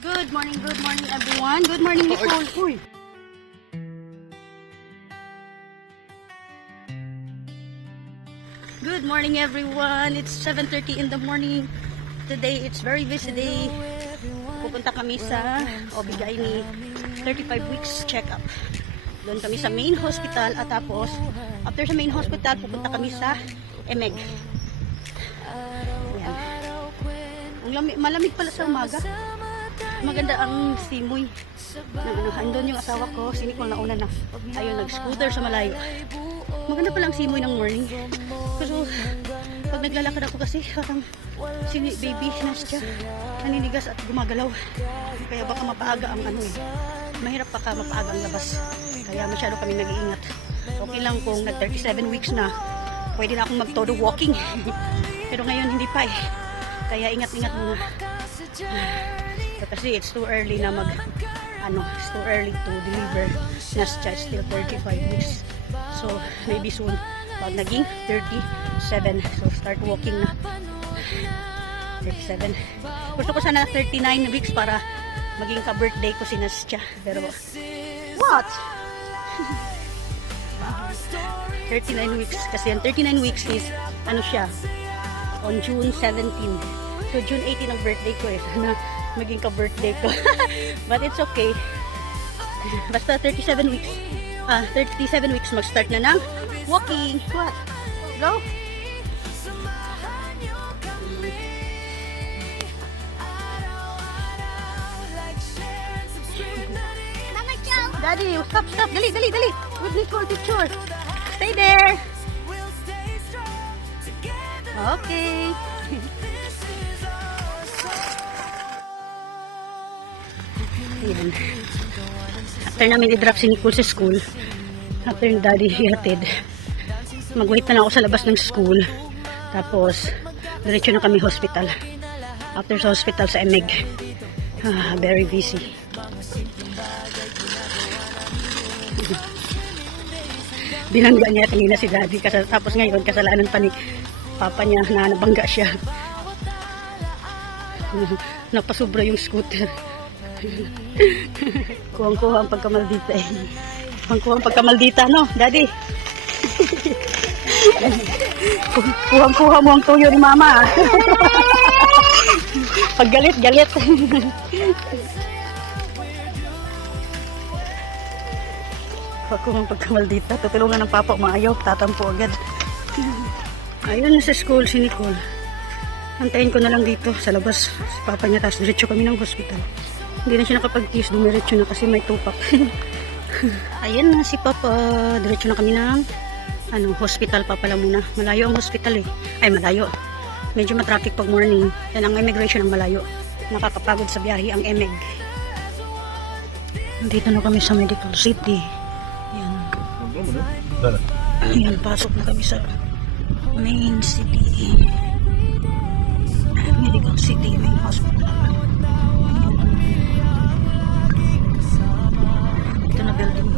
Good morning everyone. Good morning Nicole. Uy. Good morning everyone. It's 7:30 in the morning. Today it's very busy day. Pupunta kami sa OB-GYN 35 weeks check-up. Doon kami sa main hospital at tapos after sa main hospital pupunta kami sa EMEG. Ayan. Malamig pala sa umaga. Maganda ang simoy. Andun yung asawa ko, si Nicole nauna na. Ayun, nag-scooter sa malayo. Maganda pala ang simoy ng morning. Pero pag naglalakad ako kasi parang si baby Nastya naninigas at gumagalaw. Kaya baka mapaaga ang ano eh. Mahirap pa ka mapaaga ang labas. Kaya masyado kami nag-iingat. Okay lang kung nag-37 weeks na, pwede na akong mag-todo walking. Pero ngayon hindi pa eh. Kaya ingat-ingat muna. Kasi it's too early na it's too early to deliver. Nastya is still 35 weeks. So maybe soon pag naging 37, so start walking na. 37. Gusto ko sana 39 weeks para maging ka-birthday ko si Nastya. Pero what? 39 weeks kasi ang 39 weeks is ano siya on June 17. So June 18 ang birthday ko eh. Sana maging ka-birthday ko. But it's okay. Basta 37 weeks. 37 weeks mag-start na ng walking. What? Go! Daddy, stop. Dali. With Nicole picture. Stay there. Okay. Ayan. After namin i-drop si Nicole sa school, after ni Daddy ihatid, mag-wait na ako sa labas ng school. Tapos, diretso na kami hospital. After sa hospital sa EMEG. Very busy. Binangga niya kanina si Daddy. Tapos ngayon, kasalanan pa ni Papa niya na nabangga siya. Napasobra yung scooter. Kuhang-kuha ang pagkamaldita eh. Kuhang-kuha ang pagkamaldita, no, Daddy? Kuhang-kuha mo ang tuyo ni Mama. Paggalit. Kuhang-kuha ang pagkamaldita. Tutulungan ng Papa, maayaw, tatampo agad. Ayun na sa school si Nicole. Antayin ko na lang dito sa labas si Papa niya, tapos diretso kami ng hospital. Hindi na siya nakapag-kiss, dumiretso na kasi may tupak. Ayan na si Papa. Diretso na kami ng hospital pa pala muna. Malayo ang hospital eh. Ay, malayo. Medyo matraffic pag morning. Yan ang immigration ang malayo. Nakakapagod sa biyahe ang EMEG. Dito na kami sa Medical City. Yan. Ayan, pasok na kami sa main city. Medical City, main hospital. Ito na building.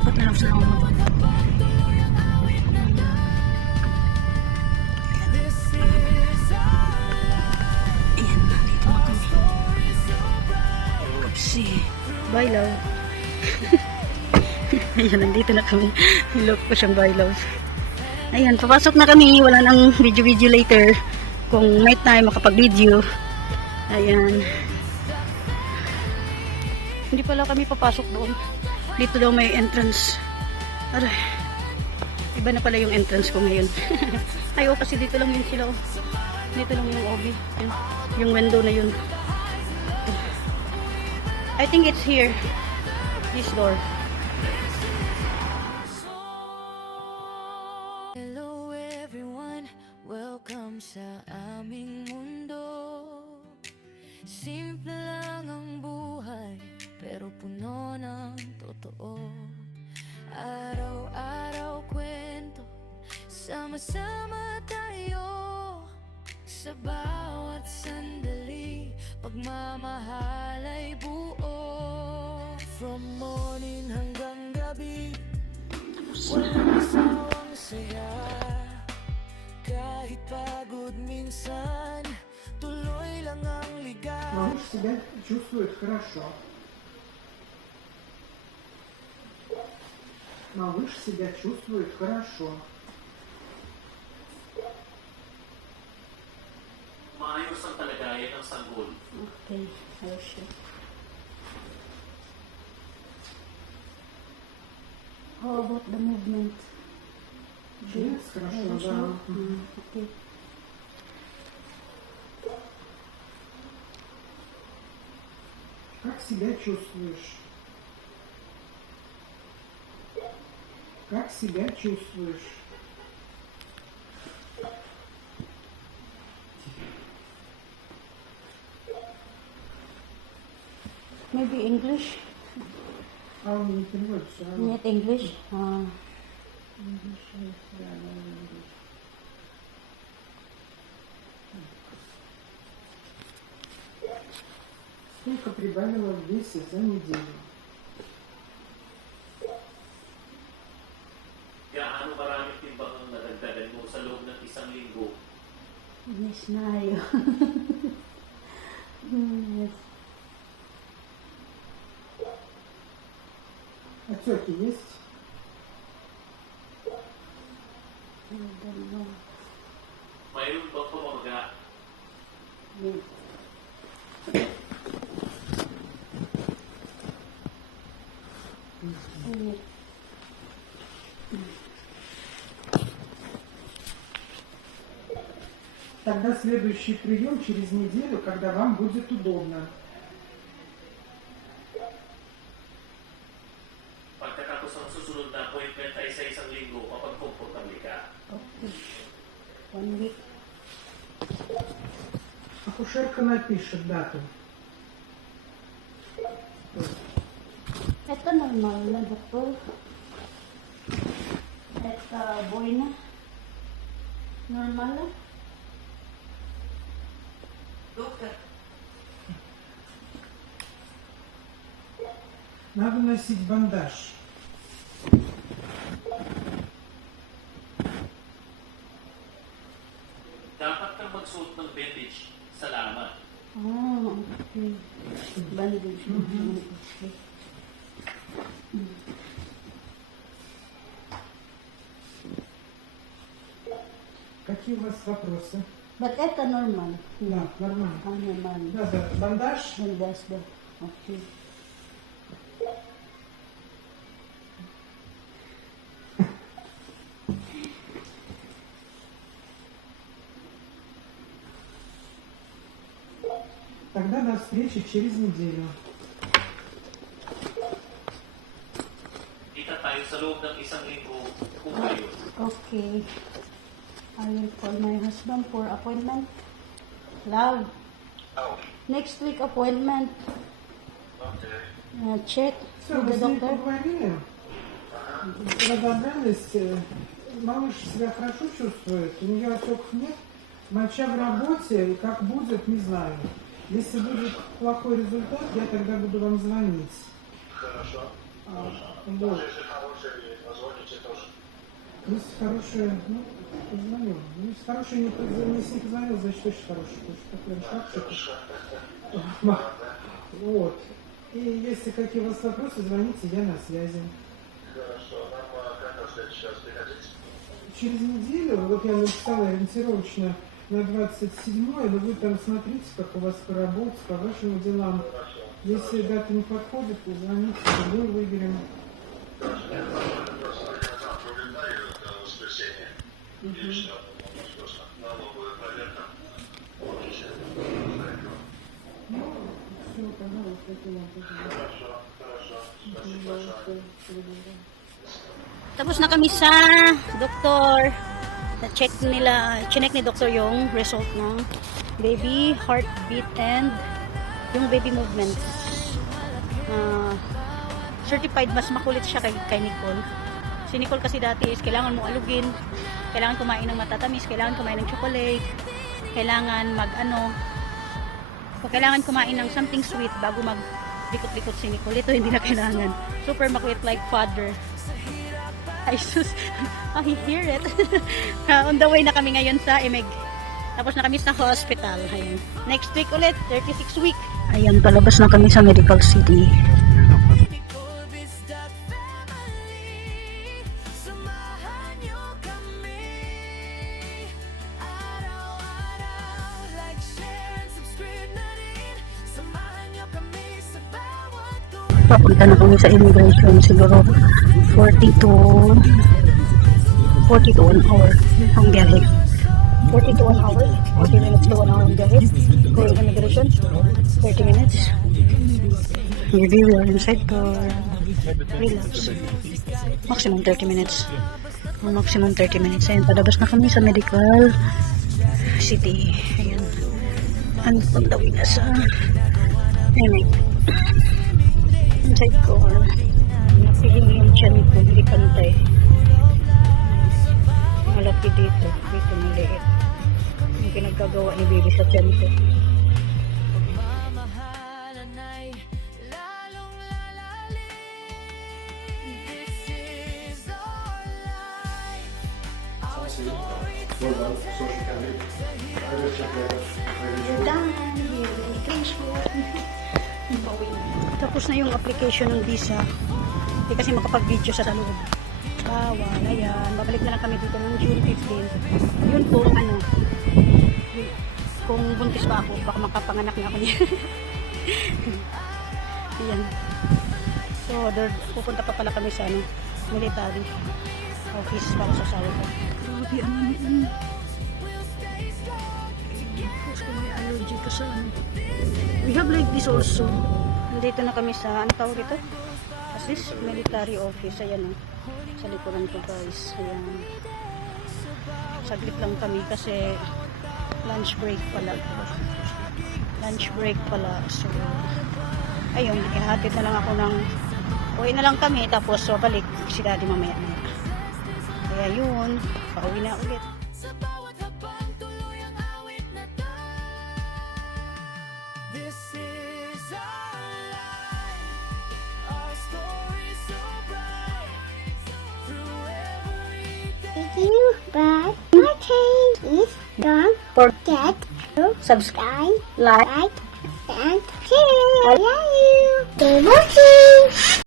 Ikot na lang sa loob. Ayan, dito na kami. Kapsi. Bye, love. Ayan, nandito na kami. Look ko siyang bye, love. Ayan, papasok na kami. Wala nang video later. Kung night time, makapag-video. Ayan. Hindi pala kami papasok doon. Dito daw may entrance. Aray. Iba na pala yung entrance ko ngayon. Ayaw kasi dito lang yun sila. Dito lang yung OB. Yung window na yun. I think it's here. This door. Hello everyone, welcome sa aming mundo. Simple lang ang buhay, pero puno ng totoo. Araw-araw kwento, sama-sama tayo. Sa bawat sandali, pagmamahal ay buo. From morning hanggang gabi, walang isawang ang saya. Kahit pagod minsan, tuloy lang ang ligaw. Малыш себя чувствует хорошо. Малыш себя чувствует хорошо. Maayos ang kalagayan ng sanggol. Okay, ayos siya. How about the movement? Yes, хорошо, Ayos да. siya. Okay. Как себя чувствуешь? Как себя чувствуешь? Maybe English? А он не переводится. а? Нет, English? Ah. Да, Сколько прибавила в весе за неделю? Gaano maraming timbang ang nadagdagan mo sa loob ng isang linggo? Не знаю. Yes. Отеки есть? I don't know. Mayroon bang pamamaga? Yes. Yes. Тогда следующий прием через неделю, когда вам будет удобно. Pagkatapos ang susunod na appointment ay sa isang linggo kapag komportable ka. Okay. 1 week. Акушерка напишет дату. Ito normal na, doktor. Ito, boy na. Normal na. Doktor. Надо носить бандаж. Dapat kang magsuot ng bandage sa laman. Ah, okay. Bandage. Okay. Какие у вас вопросы? But ito normal. Да, нормально. Ah, normal. Да, да, бандаж. Bandas ba? Okay. Тогда до встречи через неделю. Kita tayo sa loob ng isang linggo kung kayo. Okay. I will call my husband for appointment. Love. Next week appointment. Check Все, with мы the с ней doctor. поговорили. Благодарность. Малыш себя хорошо чувствует, у нее отеков нет. Моча в работе, как будет, не знаю. Если будет плохой результат, я тогда буду вам звонить. Хорошо. Вот. Если хорошие, позвоните тоже. Если хорошие, ну, позвоню. Ну, если хорошие не позвонил, если не позвонил, значит очень хороший. То есть такой шапчик. Хорошо. Вот. И если какие у вас вопросы, звоните, я на связи. Хорошо. Нам как в следующий раз приходить? Через неделю, вот я написала ориентировочно на 27-е, но вы там смотрите, как у вас по работе, по вашим делам. Хорошо. Если дата не подходит, то звоните, мы выберем. Хорошо. Просто завтра вылетаю до воскресенья. И все. Просто налоговая проверка. Ну, все, пожалуйста, это вам тоже. Хорошо. Хорошо. Спасибо большое. Tapos na kami sa doktor. Na-check nila, chinek ni doktor yung result ng baby heartbeat and yung baby movements. Certified mas makulit siya kay Nicole. Si Nicole kasi dati is kailangan mo alugin, kailangan kumain ng matatamis, kailangan kumain ng chocolate, kailangan kailangan kumain ng something sweet bago mag likot-likot si Nicole. Ito hindi na kailangan. Super makulit like father. Ay, sus. I hear it. On the way na kami ngayon sa Emeg. Tapos na kami sa hospital. Ayan. Next week ulit, 36 week. Ayan, palabas na kami sa Medical City. Samahan niyo kami araw-araw. Like, share, and subscribe na rin. Samahan niyo kami sa bawat Papunta na kami sa immigration. Siguro 40 to 1 hour ang biyahe. 40 to 1 hour. 40 minutes to 1 hour ang biyahe. For immigration, 30 minutes. Maybe we are inside for relax. Maximum 30 minutes. Maximum 30 minutes. Ayan, palabas na kami sa Medical City. Ayan. Ano pang tawid na sa Emeg. Inside ko. Napiling yung tiyan ko. Hindi pantay. Malaki dito. Dito maliit. Yung pinagkagawa ni baby sa tiyan ko. pagmamahalan ay lalong lalalim. This is our life. Our story Done. Finish mo. Tapos na yung application ng visa. Hindi kasi makapag-video sa loob. Wala yan. Babalik na lang kami dito ng June 15. Yun po, kung buntis pa ako, baka makapanganak na ako niya. Yan. So, pupunta pa pala kami sa military office para sa asawa ko. Grabe, Tapos kung may allergy ka sa We have like this also. Nandito na kami sa, ano tawag ito? Assist military office. Ayan o. Sa likuran ko guys. Ayan. Saglit lang kami kasi lunch break pala. Lunch break pala. So, ayun. Ihatid na lang ako ng uwi na lang kami. Tapos so, balik si daddy mamaya na. Kaya yun. Pauwi na ulit. sa bawat habang tuloy ang awit na This is our life. Our story so bright. Through every day. If you like my please don't forget to Subscribe. like and share. I love you. Keep watching.